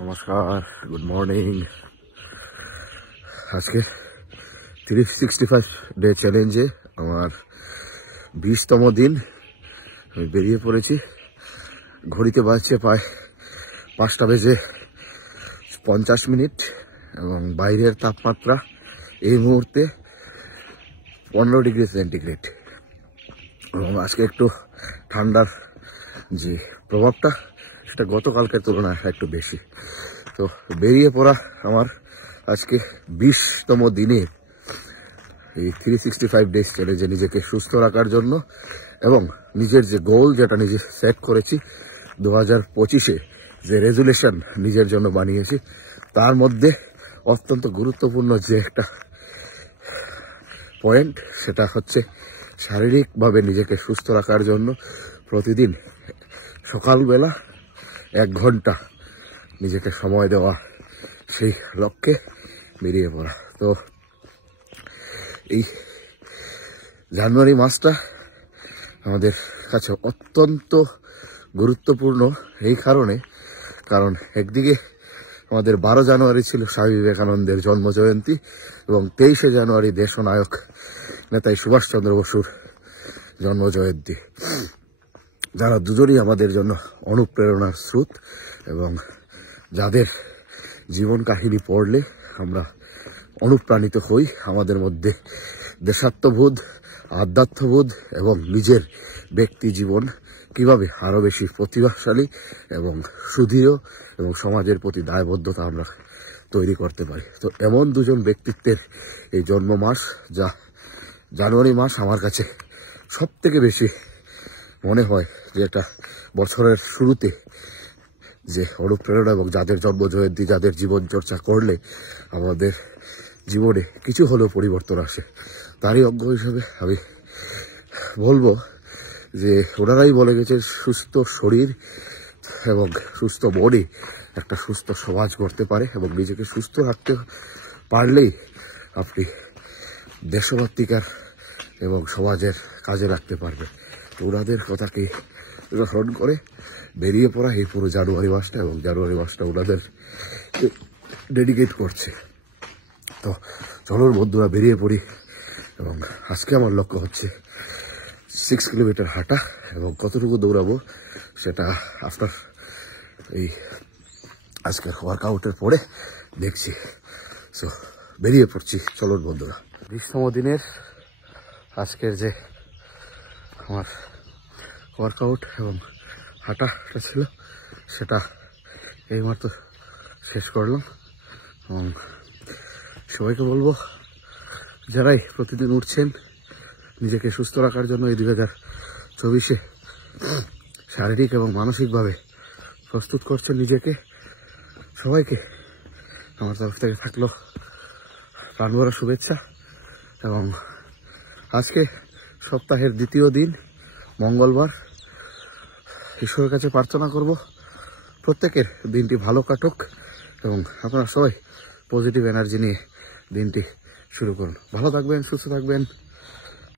নমস্কার, good morning. আজকে 365 day চ্যালেঞ্জে আমার 20তম দিন। আমি বেরিয়ে পড়েছি। ঘড়িতে বাজছে প্রায় 5:50 এবং বাইরের তাপমাত্রা এই মুহূর্তে 15 ডিগ্রি সেন্টিগ্রেড। এবং আজকে একটু ঠান্ডার যে প্রভাবটা সেটা গতকালকের তুলনায় একটু বেশি। তো বেরিয়ে পড়া আমার আজকে 20তম দিনে এই 365 ডেজ চ্যালেঞ্জে নিজেকে সুস্থ রাখার জন্য এবং নিজের যে গোল যেটা নিজে সেট করেছি 2025-এ যে রেজুলেশন নিজের জন্য বানিয়েছি, তার মধ্যে অত্যন্ত গুরুত্বপূর্ণ যে একটা পয়েন্ট সেটা হচ্ছে শারীরিকভাবে নিজেকে সুস্থ রাখার জন্য প্রতিদিন সকালবেলা 1 ঘন্টা নিজেকে সময় দেওয়া, সেই লক্ষ্যে বেরিয়ে পড়া। তো এই জানুয়ারি মাসটা আমাদের কাছে অত্যন্ত গুরুত্বপূর্ণ এই কারণ একদিকে আমাদের 12 জানুয়ারি ছিল স্বামী বিবেকানন্দের জন্মজয়ন্তী এবং 23শে জানুয়ারি দেশনায়ক নেতাজি সুভাষচন্দ্র বসুর জন্মজয়ন্তী, যারা দুজনই আমাদের জন্য অনুপ্রেরণার স্রোত এবং যাদের জীবন কাহিনী পড়লে আমরা অনুপ্রাণিত হই। আমাদের মধ্যে দেশাত্মবোধ, আধ্যাত্মবোধ এবং নিজের ব্যক্তি জীবন কিভাবে আরো বেশি প্রতিভাশালী এবং সুদৃঢ় এবং সমাজের প্রতি দায়বদ্ধতা আমরা তৈরি করতে পারি। তো এমন দুজন ব্যক্তিত্বের এই জন্ম মাস, যা জানুয়ারি মাস আমার কাছে সব থেকে বেশি মনে হয় যে এটা বছরের শুরুতে যে অনুপ্রেরণা এবং যাদের জন্মজয়ন্তী, যাদের জীবন চর্চা করলে আমাদের জীবনে কিছু হলেও পরিবর্তন আসে, তারই অঙ্গ হিসেবে আমি বলবো যে ওনারাই বলে গেছে সুস্থ শরীর এবং সুস্থ মনে একটা সুস্থ সমাজ করতে পারে এবং নিজেকে সুস্থ রাখতে পারলেই আপনি দেশমাতৃকার এবং সমাজের কাজে রাখতে পারবে। তো ওনাদের কথাকে গ্রহণ করে বেরিয়ে পড়া এই পুরো জানুয়ারি মাসটা, এবং জানুয়ারি মাসটা ওনাদের ডেডিকেট করছে। তো চলুন বন্ধুরা বেরিয়ে পড়ি। এবং আজকে আমার লক্ষ্য হচ্ছে 6 কিলোমিটার হাঁটা, এবং কতটুকু দৌড়াবো সেটা আফটার এই আজকের ওয়ার্কআউটের পরে দেখছি। সো বেরিয়ে পড়ছি, চলুন বন্ধুরা। 20তম দিনের আজকের যে আমার ওয়ার্কআউট এবং হাঁটাটা ছিল সেটা এইমাত্র শেষ করলাম। এবং সবাইকে বলবো, যারাই প্রতিদিন উঠছেন নিজেকে সুস্থ রাখার জন্য এই 2024-এ শারীরিক এবং মানসিকভাবে প্রস্তুত করছেন নিজেকে, সবাইকে আমার তরফ থেকে থাকলো প্রাণভরা শুভেচ্ছা। এবং আজকে সপ্তাহের 2য় দিন, মঙ্গলবার, ঈশ্বরের কাছে প্রার্থনা করব প্রত্যেকের দিনটি ভালো কাটুক এবং আপনারা সবাই পজিটিভ এনার্জি নিয়ে দিনটি শুরু করুন। ভালো থাকবেন, সুস্থ থাকবেন।